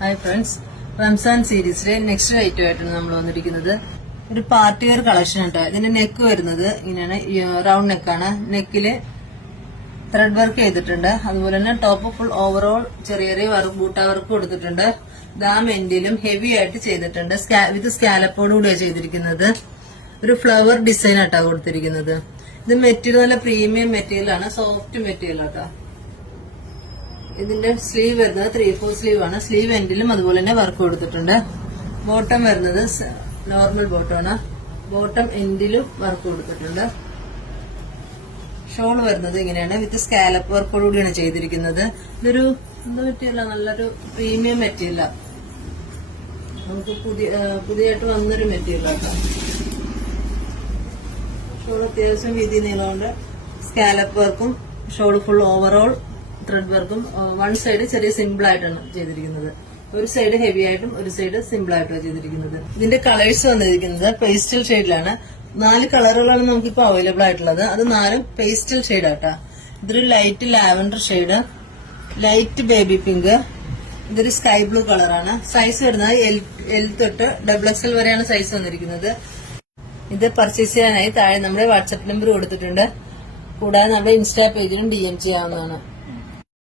Hi friends, Ramzan സീരീസിലെ next item ആയിട്ടാണ് നമ്മൾ വന്നിരിക്കുന്നത്. ഒരു പാർട്ടി വെയർ കളക്ഷൻ കേട്ടോ. ഇതിന്റെ നെക്ക് വരുന്നത് ഇങ്ങനെയാണ്, റൗണ്ട് നെക്കാണ്. നെക്കില് ത്രെഡ് വർക്ക് ചെയ്തിട്ടുണ്ട്. അതുപോലെ തന്നെ ടോപ്പ് ഫുൾ ഓവറോൾ ചെറിയ ചെറിയ ബൂട്ട വർക്ക് കൊടുത്തിട്ടുണ്ട്. ദാം എൻഡിലും ഹെവി ആയിട്ട് ചെയ്തിട്ടുണ്ട്. വിത്ത് സ്കാലപ്പോട് കൂടിയാണ് ചെയ്തിരിക്കുന്നത്. ഒരു ഫ്ലവർ ഡിസൈൻ ആയിട്ടാണ് കൊടുത്തിരിക്കുന്നത്. ഇത് മെറ്റീരിയൽ നല്ല പ്രീമിയം മെറ്റീരിയൽ ആണ്, സോഫ്റ്റ് മെറ്റീരിയൽ ആട്ടോ. ഇതിന്റെ സ്ലീവ് വരുന്നത് 3/4 സ്ലീവ് ആണ്. സ്ലീവ് എൻഡിലും അതുപോലെ തന്നെ വർക്ക് കൊടുത്തിട്ടുണ്ട്. ബോട്ടം വരുന്നത് നോർമൽ ബോട്ടം ആണ്. ബോട്ടം എൻഡിലും വർക്ക് കൊടുത്തിട്ടുണ്ട്. ഷോൾ വരുന്നത് ഇങ്ങനെയാണ്, വിത്ത് സ്കാലപ്പ് വർക്കോടുകൂടിയാണ് ചെയ്തിരിക്കുന്നത്. ഇതൊരു എന്താ മെറ്റീരിയല, നല്ലൊരു പ്രീമിയം മെറ്റീരിയല. നമുക്ക് പുതിയതായിട്ട് വന്നൊരു മെറ്റീരിയലാണ്. ഷോൾ അത്യാവശ്യം വീതി നീളമുണ്ട്. സ്കാലപ്പ് വർക്കും ഷോൾ ഫുൾ ഓവറോൾ ത്രെഡ് വർക്കും. വൺ സൈഡ് ചെറിയ സിമ്പിൾ ആയിട്ടാണ് ചെയ്തിരിക്കുന്നത്. ഒരു സൈഡ് ഹെവി ആയിട്ടും ഒരു സൈഡ് സിമ്പിൾ ആയിട്ടും ചെയ്തിരിക്കുന്നത്. ഇതിന്റെ കളേഴ്സ് വന്നിരിക്കുന്നത് പേസ്റ്റൽ ഷെയ്ഡിലാണ്. 4 കളറുകളാണ് നമുക്കിപ്പോ അവൈലബിൾ ആയിട്ടുള്ളത്. അത് 4 പേസ്റ്റൽ ഷെയ്ഡ് ആട്ടാ. ഇതൊരു light lavender shade, light baby pink, ഇതൊരു സ്കൈ ബ്ലൂ കളറാണ്. സൈസ് വരുന്നത് എൽ തൊട്ട് XXL വരെയാണ് സൈസ് വന്നിരിക്കുന്നത്. ഇത് പർച്ചേസ് ചെയ്യാനായി താഴെ നമ്മുടെ വാട്സ്ആപ്പ് നമ്പർ കൊടുത്തിട്ടുണ്ട്. കൂടാതെ നമ്മുടെ ഇൻസ്റ്റാ പേജിലും DM ചെയ്യാവുന്നതാണ്.